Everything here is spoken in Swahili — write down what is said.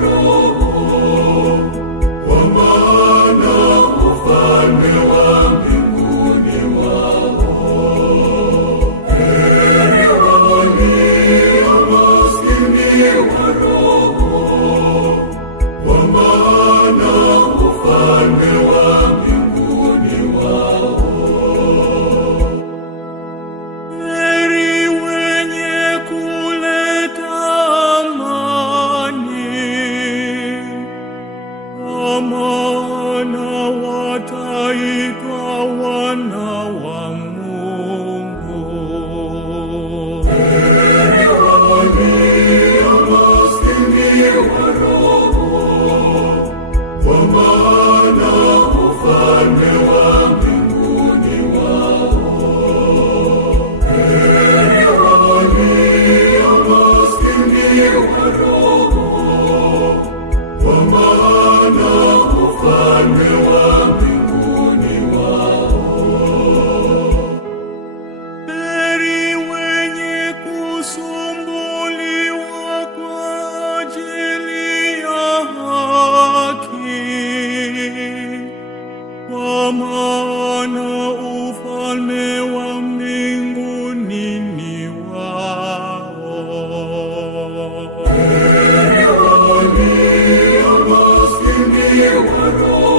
Roho, kwa maana ufalme wa mbinguni wao. Heri walio maskini wa roho, kwa maana ufalme wa mbinguni wao. Heri wenye kuleta amani, kwa maana wataitwa wana wa Mungu. Heri walio maskini wa roho, kwa maana ufalme wa mbinguni wao. Heri walio maskini wa roho, kwa maana ufalme wa mbinguni wao. Heri wenye kusumbuliwa kwa ajili ya haki, kwa maana ufalme wa mbinguni ni wao. Heri walio maskini wa roho,